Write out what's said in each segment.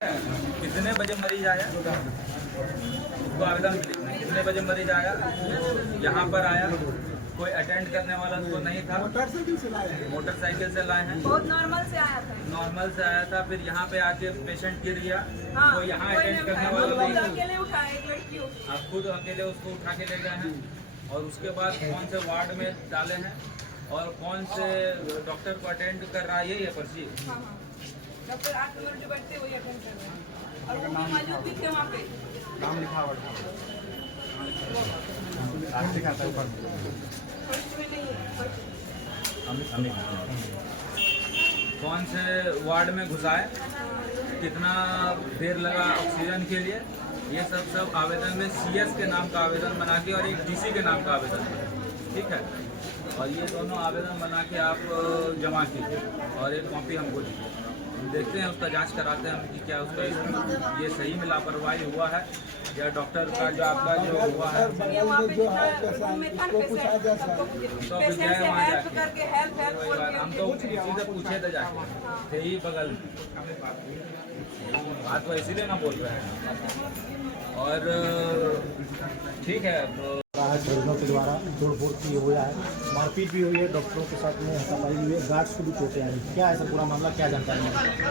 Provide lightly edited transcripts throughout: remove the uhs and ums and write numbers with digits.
कितने बजे मरीज आया उसको आवेदन लिखना है। कितने बजे मरीज आया, यहाँ पर आया, कोई अटेंड करने वाला उसको नहीं था, मोटरसाइकिल से लाए हैं, बहुत नॉर्मल से आया था। नॉर्मल से आया था, फिर यहाँ पे आके पेशेंट गिर गया, हाँ, तो यहाँ कोई अटेंड नहीं करने उठाया, वाला हम नहीं। खुद अकेले उठाए एक लड़की को। आप खुद अकेले उसको उठा के ले गए हैं, और उसके बाद कौन से वार्ड में डाले हैं और कौन से डॉक्टर को अटेंड कर रहा है, यही है पर्ची। हाँ हाँ, डॉक्टर 8 नंबर जो बैठते हैं वही अटेंड कर रहे हैं, और वो भी मौजूद भी थे वहाँ पे। नाम लिखा हुआ फर्स्ट में नहीं है, फर्स्ट में। कौन से वार्ड में घुसाए, कितना देर लगा ऑक्सीजन के लिए, ये सब आवेदन में सीएस के नाम का आवेदन बना के और एक डीसी के नाम का आवेदन बना, ठीक है। और ये दोनों आवेदन बना के आप जमा कीजिए और एक कॉपी हमको दीजिए। देखते हैं, उसका जांच कराते हैं हम कि क्या उसका ये सही में लापरवाही हुआ है या डॉक्टर का जो आपका जो हुआ है। ये वहाँ पे जितना रूम में था ना पेशेंट, सबको पेशेंट से हेल्प करके हेल्प बोल के हम तो उसी से पूछे थे जाके, थे ही बगल में, बात तो इसीलिए ना बोल रहे हैं। और ठीक है, परिजनों के द्वारा तोड़फोड़ की हुआ है, मारपीट भी हुई है, डॉक्टरों के साथ में हाथापाई हुई है, गार्ड्स को भी चोटें आई। क्या है सर पूरा मामला, क्या जानकारी है?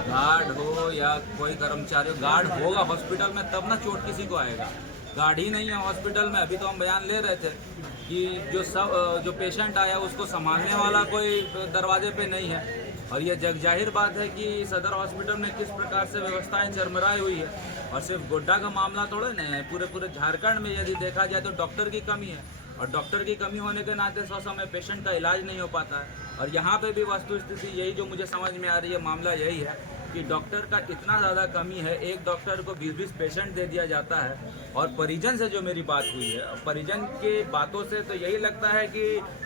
गार्ड हो या कोई कर्मचारी हो, गार्ड होगा हॉस्पिटल में तब ना चोट किसी को आएगा। गार्ड ही नहीं है हॉस्पिटल में। अभी तो हम बयान ले रहे थे कि जो पेशेंट आया उसको संभालने वाला कोई दरवाजे पे नहीं है। और ये जग जाहिर बात है कि सदर हॉस्पिटल में किस प्रकार से व्यवस्थाएं चरमराई हुई है। और सिर्फ गोड्डा का मामला थोड़े नहीं है, पूरे झारखंड में यदि देखा जाए तो डॉक्टर की कमी है, और डॉक्टर की कमी होने के नाते समय पेशेंट का इलाज नहीं हो पाता है। और यहाँ पे भी वस्तु स्थिति यही जो मुझे समझ में आ रही है, मामला यही है कि डॉक्टर का इतना ज़्यादा कमी है, एक डॉक्टर को 20-20 पेशेंट दे दिया जाता है। और परिजन से जो मेरी बात हुई है, परिजन की बातों से तो यही लगता है कि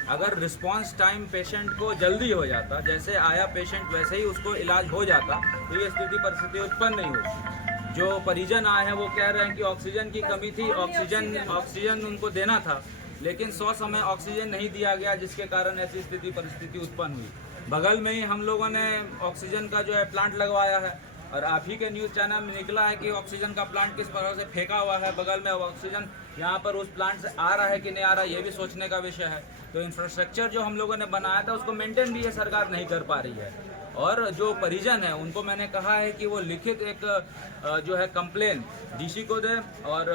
अगर रिस्पांस टाइम पेशेंट को जल्दी हो जाता, जैसे आया पेशेंट वैसे ही उसको इलाज हो जाता, तो ये स्थिति परिस्थिति उत्पन्न नहीं होती। जो परिजन आए हैं वो कह रहे हैं कि ऑक्सीजन की कमी थी, ऑक्सीजन उनको देना था, लेकिन 100 समय ऑक्सीजन नहीं दिया गया, जिसके कारण ऐसी स्थिति परिस्थिति उत्पन्न हुई। बगल में ही हम लोगों ने ऑक्सीजन का जो है प्लांट लगवाया है, और आप ही के न्यूज़ चैनल में निकला है कि ऑक्सीजन का प्लांट किस तरह से फेंका हुआ है बगल में। ऑक्सीजन यहाँ पर उस प्लांट से आ रहा है कि नहीं आ रहा, ये भी सोचने का विषय है। तो इंफ्रास्ट्रक्चर जो हम लोगों ने बनाया था उसको मेंटेन भी ये सरकार नहीं कर पा रही है। और जो परिजन है उनको मैंने कहा है कि वो लिखित एक जो है कंप्लेन डीसी को दे और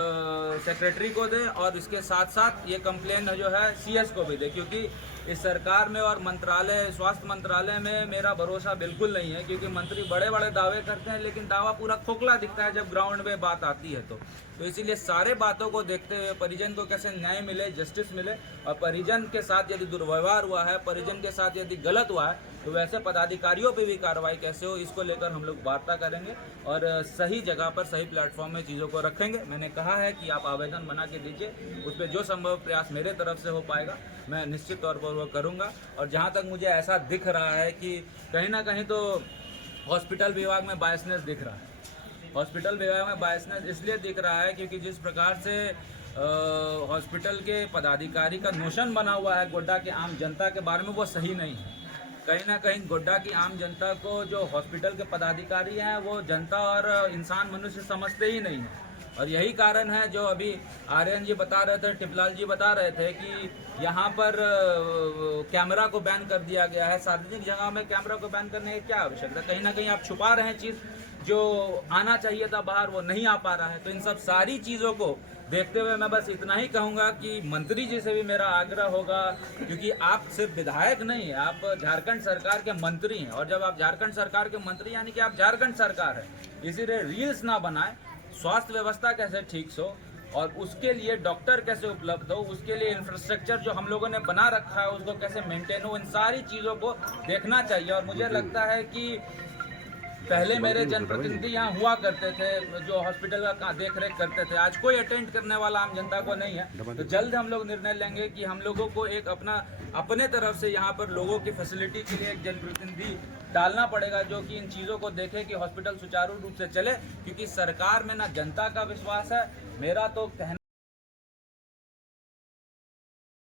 सेक्रेटरी को दे, और इसके साथ साथ ये कंप्लेन जो है सीएस को भी दे, क्योंकि इस सरकार में और मंत्रालय, स्वास्थ्य मंत्रालय में मेरा भरोसा बिल्कुल नहीं है। क्योंकि मंत्री बड़े बड़े दावे करते हैं, लेकिन दावा पूरा खोखला दिखता है जब ग्राउंड में बात आती है। तो इसीलिए सारे बातों को देखते हुए परिजन को कैसे न्याय मिले, जस्टिस मिले, और परिजन के साथ यदि दुर्व्यवहार हुआ है, परिजन के साथ यदि गलत हुआ है, तो वैसे पदाधिकारियों पे भी कार्रवाई कैसे हो, इसको लेकर हम लोग वार्ता करेंगे और सही जगह पर सही प्लेटफॉर्म में चीज़ों को रखेंगे। मैंने कहा है कि आप आवेदन बना के दीजिए, उस पर जो संभव प्रयास मेरे तरफ से हो पाएगा मैं निश्चित तौर पर वो करूँगा। और जहाँ तक मुझे ऐसा दिख रहा है कि कहीं ना कहीं तो हॉस्पिटल विभाग में बायसनेस दिख रहा है। हॉस्पिटल विभाग में बायसनेस इसलिए दिख रहा है क्योंकि जिस प्रकार से हॉस्पिटल के पदाधिकारी का नोशन बना हुआ है गोड्डा के आम जनता के बारे में, वो सही नहीं है। कहीं ना कहीं गोड्डा की आम जनता को जो हॉस्पिटल के पदाधिकारी हैं वो जनता और इंसान मनुष्य समझते ही नहीं हैं। और यही कारण है जो अभी आर्यन जी बता रहे थे, टिपलाल जी बता रहे थे कि यहाँ पर कैमरा को बैन कर दिया गया है। सार्वजनिक जगह में कैमरा को बैन करने की क्या आवश्यकता? कहीं ना कहीं आप छुपा रहे हैं चीज़ जो आना चाहिए था बाहर, वो नहीं आ पा रहा है। तो इन सब सारी चीज़ों को देखते हुए मैं बस इतना ही कहूँगा कि मंत्री जी से भी मेरा आग्रह होगा, क्योंकि आप सिर्फ विधायक नहीं हैं, आप झारखंड सरकार के मंत्री हैं। और जब आप झारखंड सरकार के मंत्री यानी कि आप झारखंड सरकार है, इसीलिए रील्स ना बनाएं। स्वास्थ्य व्यवस्था कैसे ठीक हो और उसके लिए डॉक्टर कैसे उपलब्ध हो, उसके लिए इंफ्रास्ट्रक्चर जो हम लोगों ने बना रखा है उसको कैसे मेंटेन हो, इन सारी चीज़ों को देखना चाहिए। और मुझे लगता है कि पहले मेरे जनप्रतिनिधि यहाँ हुआ करते थे जो हॉस्पिटल का देख रेख करते थे, आज कोई अटेंड करने वाला आम जनता को नहीं है। तो जल्द हम लोग निर्णय लेंगे कि हम लोगों को एक अपने तरफ से यहाँ पर लोगों की फैसिलिटी के लिए एक जनप्रतिनिधि डालना पड़ेगा जो कि इन चीज़ों को देखे कि हॉस्पिटल सुचारू रूप से चले। क्योंकि सरकार में ना जनता का विश्वास है, मेरा तो कहना